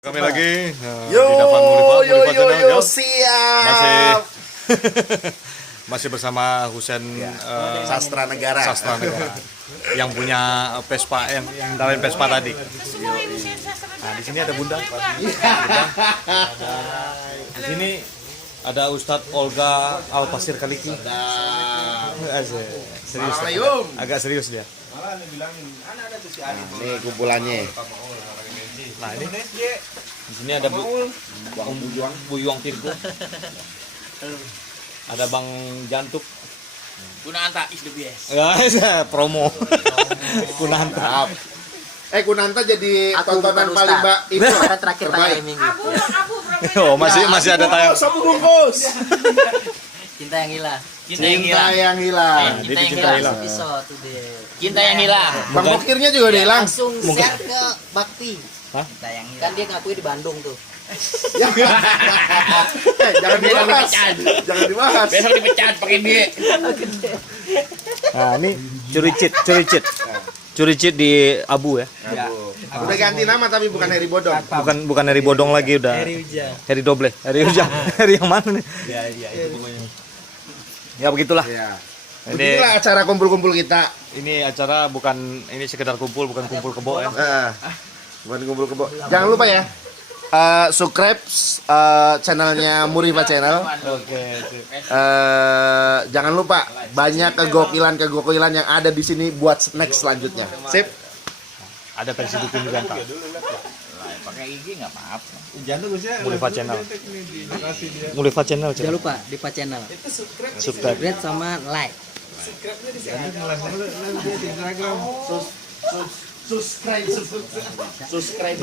Kami lagi Yo, di depan Mulifa Channel, ya. siap. Masih bersama Husen Sastra Negara. Sastra Negara yang punya Vespa yang dalam Vespa tadi. Nah, di sini ada Bunda. Di sini ada Ustadz Olga Al-Pasir Kaliki. Serius. Agak serius dia. Nih kumpulannya. Nah, ini di sini ada Bu Yuang Tirgo. Ada Bang Jantuk. Kunanta is the best. Ya, promo. Kunanta. Kunanta jadi tontonan paling itu Ada terakhir tayang minggu. Oh, masih ada tayang. Sapu bungkus. Cinta yang hilang. Cinta yang hilang. Cinta yang Cinta hilang. hilang. Episode today. Cinta yang hilang. Bang Bokirnya juga udah hilang. Langsung share ke Bakti. Hah? Cinta yang hilang. Kan dia ngakui di Bandung tuh. Jangan dibahas. Jangan dibahas. Besok dipecat pakai dia. Nah, ini Curicit di Abu ya. Udah ganti nama tapi bukan Heri Bodong. Bukan Heri Bodong lagi udah. Heri Doble. Heri Hujan. Heri yang mana nih? Itu pokoknya. Ya begitulah. Ya. Ini Beginilah acara kumpul-kumpul kita. ini acara bukan ini sekedar kumpul, bukan kumpul kebo ya. Bukan kumpul kebo. Jangan lupa ya. Subscribe channelnya Murifa Channel. Oke. Jangan lupa banyak kegokilan yang ada di sini buat next selanjutnya. Sip. Ada versi dukun juga entar. Pakai IG enggak apa-apa. Mulifa Channel. Mulifa Channel. Jangan lupa di Pak Channel. Subscribe. Subscribe sama like. Subscribe.